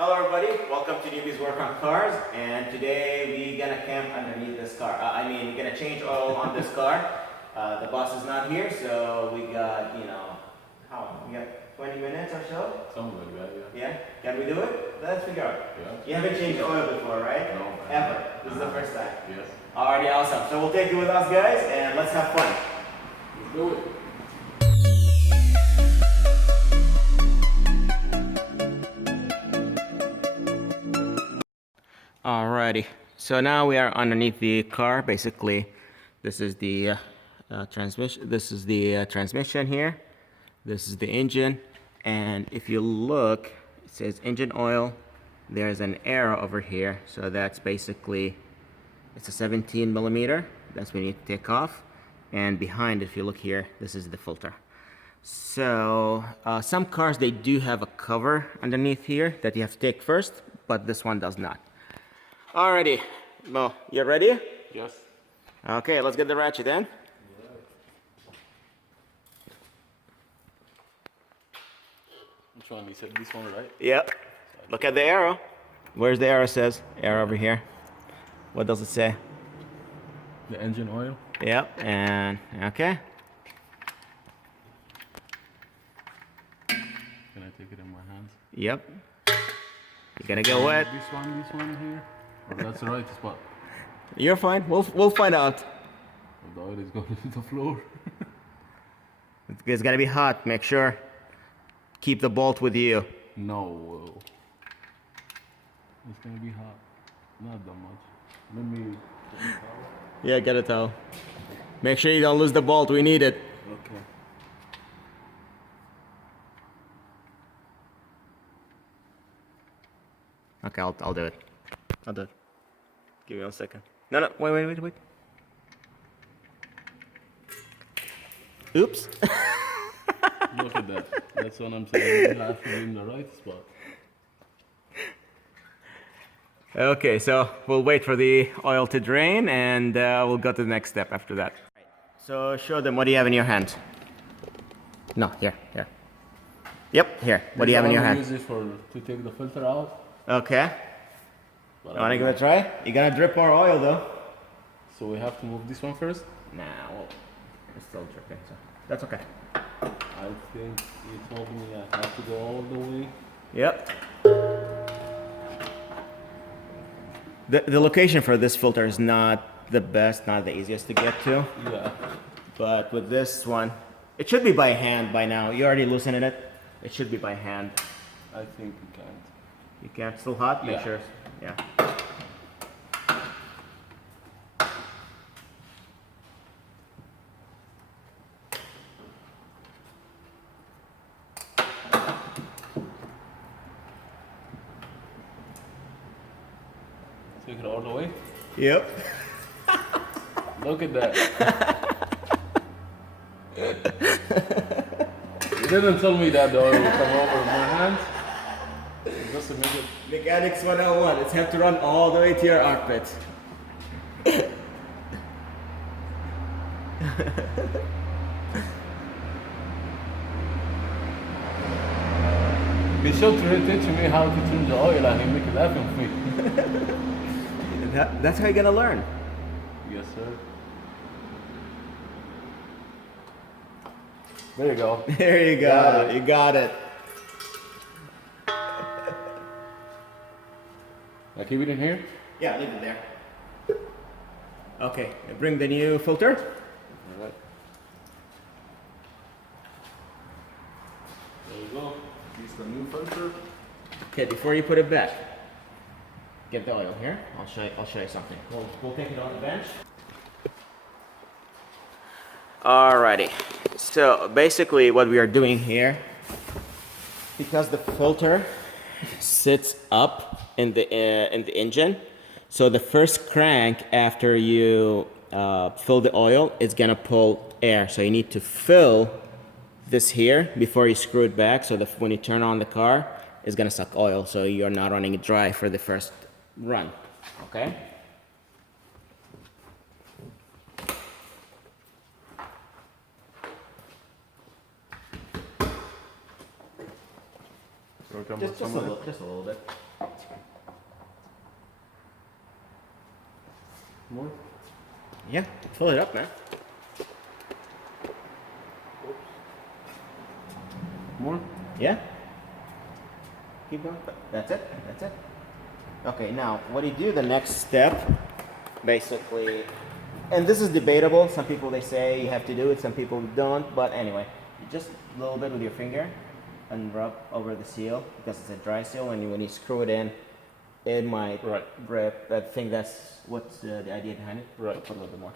Hello everybody, welcome to Newbie's Work on Cars, and today we gonna camp underneath this car. We're gonna change oil on this car. The boss is not here, so we got, we got 20 minutes or so? Something like that, yeah. Yeah? Can we do it? Let's figure out. Yeah. You haven't changed oil before, right? No. Ever. This is the first time. Yes. Alrighty, awesome. So we'll take you with us guys, and let's have fun. Let's do it. Alrighty, so now we are underneath the car. Basically, this is the transmission. This is the transmission here. This is the engine, and if you look, it says engine oil. There's an arrow over here, so that's basically it's a 17 millimeter. That's what we need to take off. And behind, if you look here, this is the filter. So some cars they do have a cover underneath here that you have to take first, but this one does not. Alrighty, Mo, you ready? Yes. Okay, let's get the ratchet in. Which one? You said this one, right? Yep. Look at the arrow. Where's the arrow says? Arrow over here. What does it say? The engine oil. Yep, and okay. Can I take it in my hands? Yep. You're gonna get wet. This one here? Or that's the right spot? You're fine. We'll find out. The oil is going to the floor. It's gonna be hot. Make sure. Keep the bolt with you. No. It's going to be hot. Not that much. Let me... Yeah, get a towel. Make sure you don't lose the bolt. We need it. Okay. Okay, I'll do it. I'll do it. Give me 1 second. No, wait. Oops. Look at that. That's what I'm saying. You have to be in the right spot. Okay, so we'll wait for the oil to drain, and we'll go to the next step after that. So show them, what do you have in your hand? No, here. Yep, here. What do you have in your hand? Use it to take the filter out. Okay. But You wanna give it a try? You're gonna drip more oil though. So we have to move this one first? Nah, well, it's still dripping, so that's okay. I think you told me I have to go all the way. Yep. The location for this filter is not the best, not the easiest to get to. Yeah. But with this one, it should be by hand by now. You already loosening it. It should be by hand. I think we can't. You can't, still hot? Make Yeah. sure. Yeah. Take it all the way. Yep. Look at that. You didn't tell me that the oil would come over my hands. Just to make it. Mechanics 101. It's have to run all the way to your armpit. Be sure to teach me how to change the oil and you make it happen for me. That's how you're gonna learn. Yes, sir. There you go. There you go. Got it. You got it. Now keep it in here. Yeah, leave it there. Okay, bring the new filter. All right. There you go. Use the new filter. Okay, before you put it back, get the oil here. I'll show you something. We'll take it on the bench. Alrighty. So basically, what we are doing here, because the filter sits up in the engine, so the first crank after you fill the oil is gonna pull air. So you need to fill this here before you screw it back, so that when you turn on the car, it's gonna suck oil, so you're not running it dry for the first run. Okay. Just a little bit. More? Yeah, fill it up, man. More? Yeah. Keep going. That's it. That's it. Okay, now what do you do? The next step, basically, and this is debatable. Some people they say you have to do it. Some people don't. But anyway, just a little bit with your finger and rub over the seal because it's a dry seal. And when you screw it in, it might Right. rip. I think that's what's the idea behind it. Right. Put a little bit more.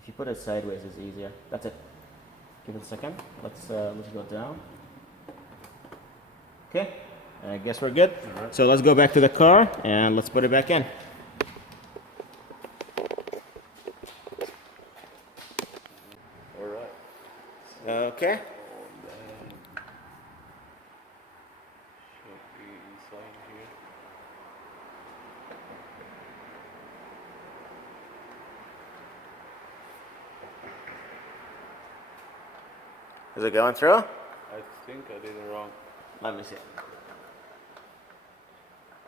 If you put it sideways, it's easier. That's it. Give it a second. Let's go down. Okay. I guess we're good. All right. So let's go back to the car and let's put it back in. All right. Okay. Oh, man. Should be inside here. Is it going through? I think I did it wrong. Let me see.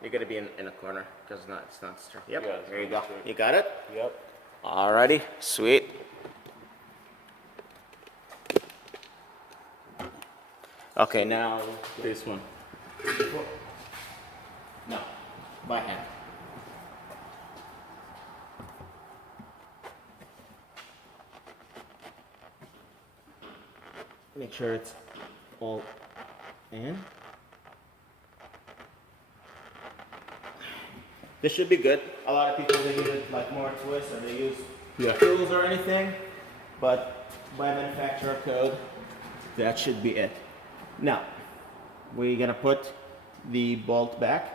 You're gonna be in a corner because it's not straight. Yep. Yeah, it's there you not go. straight. You got it. Yep. Alrighty. Sweet. Okay. Now This one. no, by hand. Make sure it's all in. This should be good. A lot of people they use it like more twist or they use tools or anything, but by manufacturer code, that should be it. Now, we're gonna put the bolt back.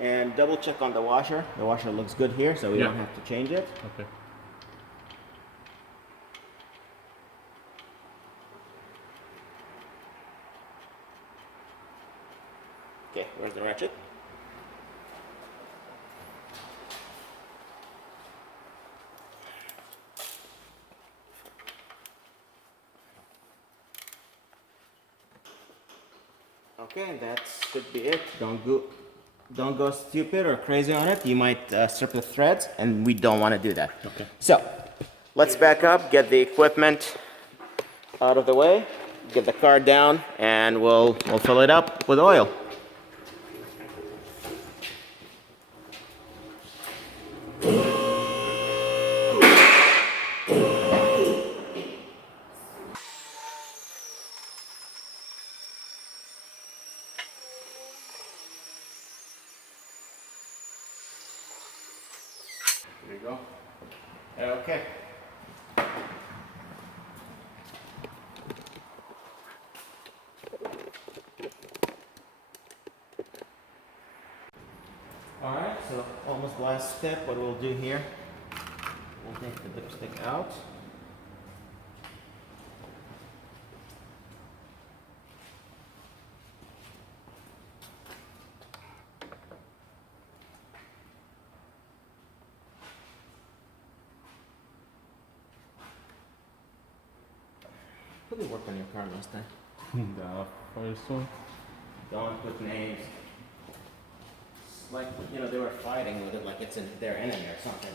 And double check on the washer. The washer looks good here, so we Yeah. don't have to change it. Okay. Okay, where's the ratchet? Okay, that should be it. Don't go stupid or crazy on it. You might strip the threads, and we don't want to do that. Okay. So, let's back up, get the equipment out of the way, get the car down, and we'll fill it up with oil. There you go. Okay. Alright, so almost the last step. What we'll do here, we'll take the dipstick out. How did it work on your car last time? The first one. Don't put names. It's like, you know, they were fighting with it like it's their enemy or something.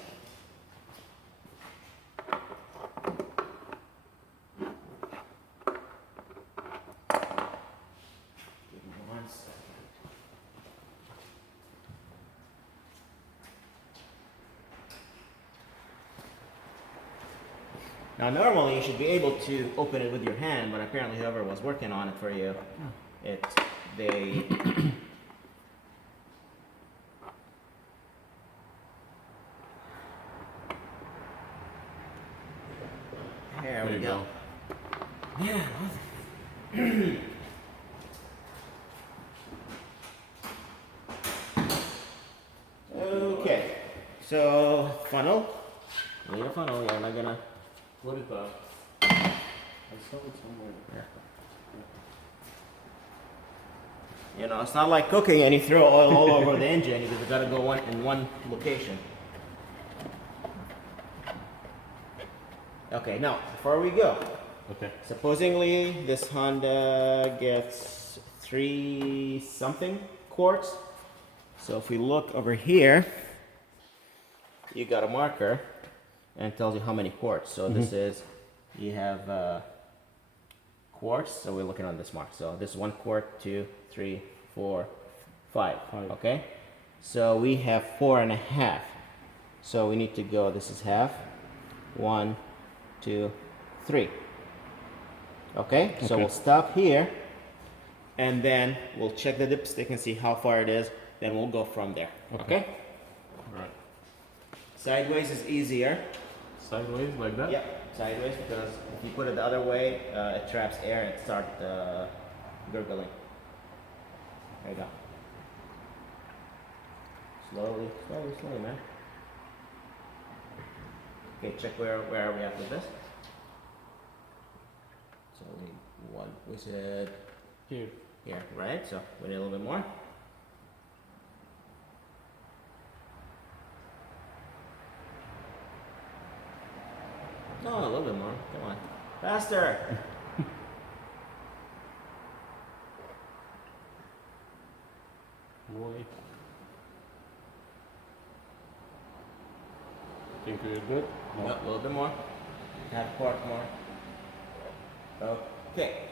Give me 1 second. Now normally you should be able to open it with your hand, but apparently whoever was working on it for you, they There we you go. go. Yeah. Okay. So funnel. You need a funnel. You're not gonna. What is that? I saw it somewhere. Yeah. You know, it's not like cooking and you throw oil all over the engine. You gotta go in one location. Okay. Now, before we go, Okay. Supposedly, this Honda gets 3 something quarts. So if we look over here, you got a marker and it tells you how many quarts. So this is, you have quarts, so we're looking on this mark. So this is 1 quart, 2, 3, 4, 5. Okay? So we have 4.5. So we need to go, this is half. 1, 2, 3. Okay? So we'll stop here and then we'll check the dipstick and see how far it is. Then we'll go from there. Okay? Alright. Sideways is easier. Sideways like that? Yep, sideways, because if you put it the other way, it traps air and it starts gurgling. There you go. Slowly, slowly, slowly, man. Okay, check where are we at with this? So we said Here. here, right? So we need a little bit more. No, a little bit more. Come on. Faster! Boy. Think we're good? No, a little bit more. Half quart more. Okay.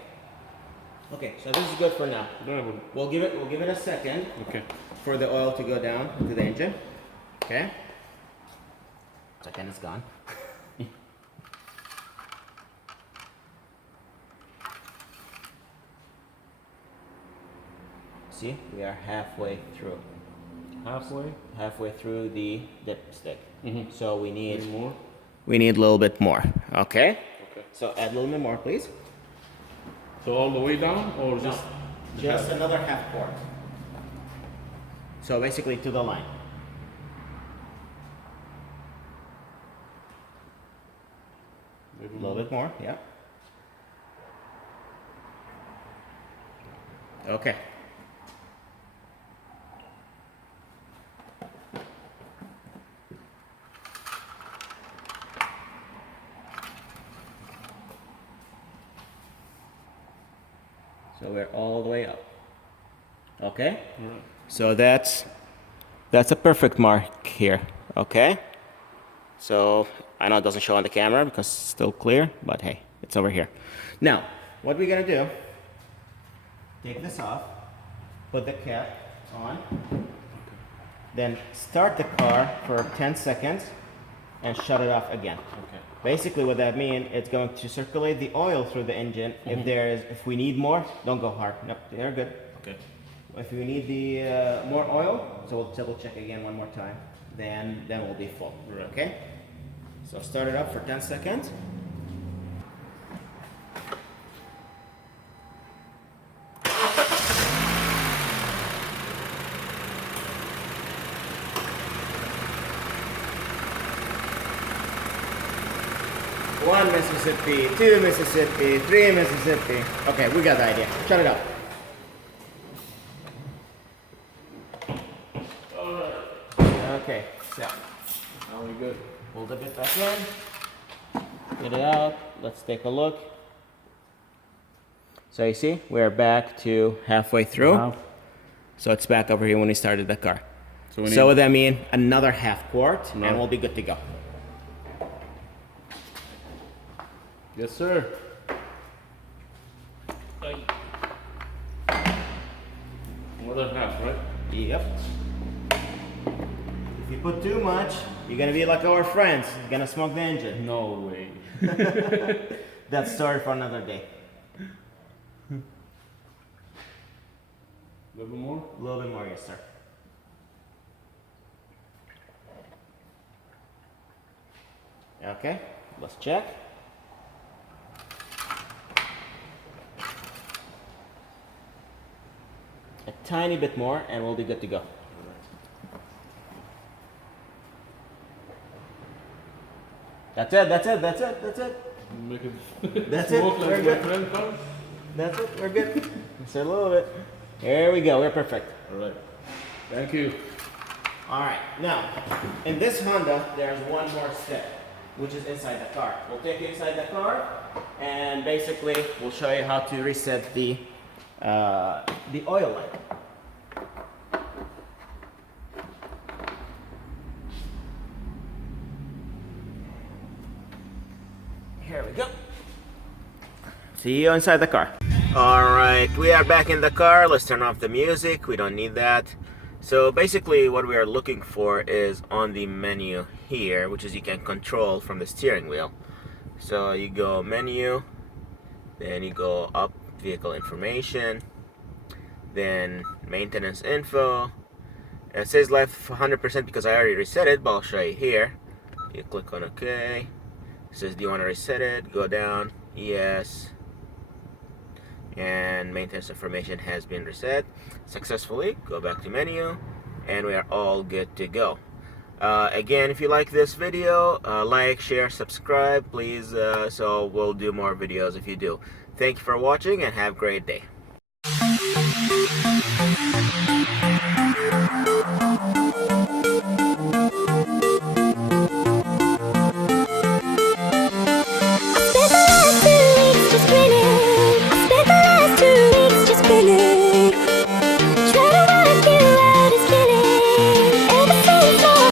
Okay, so this is good for now. Durable. We'll give it a second Okay. for the oil to go down into the engine. Okay. Second is gone. See, we are halfway through. Halfway through the dipstick. So we need Any more? we need a little bit more. Okay. Okay. So add a little bit more, please. So all the way down or No, just another half quart. So basically to the line. Maybe A little bit more, yeah. Okay. So we're all the way up. Okay? Alright. So that's a perfect mark here. Okay? So I know it doesn't show on the camera because it's still clear, but hey, it's over here. Now, what we're gonna do, take this off, put the cap on, then start the car for 10 seconds and shut it off again. Okay. Basically what that means, it's going to circulate the oil through the engine. If we need more, don't go hard. Nope, they're good. Okay. If we need the more oil, so we'll double check again one more time, then we'll be full. Right. Okay? So start it up for 10 seconds. One Mississippi, 2 Mississippi, 3 Mississippi. Okay, we got the idea. Shut it up. Okay, so Now we're good. pull the bit back in, get it out, let's take a look. So you see, we're back to halfway through. Half. So it's back over here when we started the car. So we So need that means another half quart No. and we'll be good to go. Yes, sir. Another half, right? Yep. If you put too much, you're gonna be like our friends. You're gonna smoke the engine. No way. That's story for another day. A little more? A little bit more, yes, sir. Okay, let's check. A tiny bit more and we'll be good to go. That's it, that's it, that's it, that's it. Make it That's it, smoke we're like my good. friend comes. That's it, we're good. Just a little bit. There we go, we're perfect. Alright. Thank you. Alright, now, in this Honda, there's one more step. which is inside the car. We'll take you inside the car, and basically we'll show you how to reset the oil line. Here we go. See you inside the car. Alright, we are back in the car. Let's turn off the music. We don't need that. So basically what we are looking for is on the menu here, which is you can control from the steering wheel. So you go menu, then you go up vehicle information, then maintenance info. It says life 100% because I already reset it, but I'll show you here. You click on OK. It says do you want to reset it? Go down, yes. And maintenance information has been reset successfully. Go back to menu, and we are all good to go. Again, if you like this video, like, share, subscribe, please, so we'll do more videos if you do. Thank you for watching, and have a great day.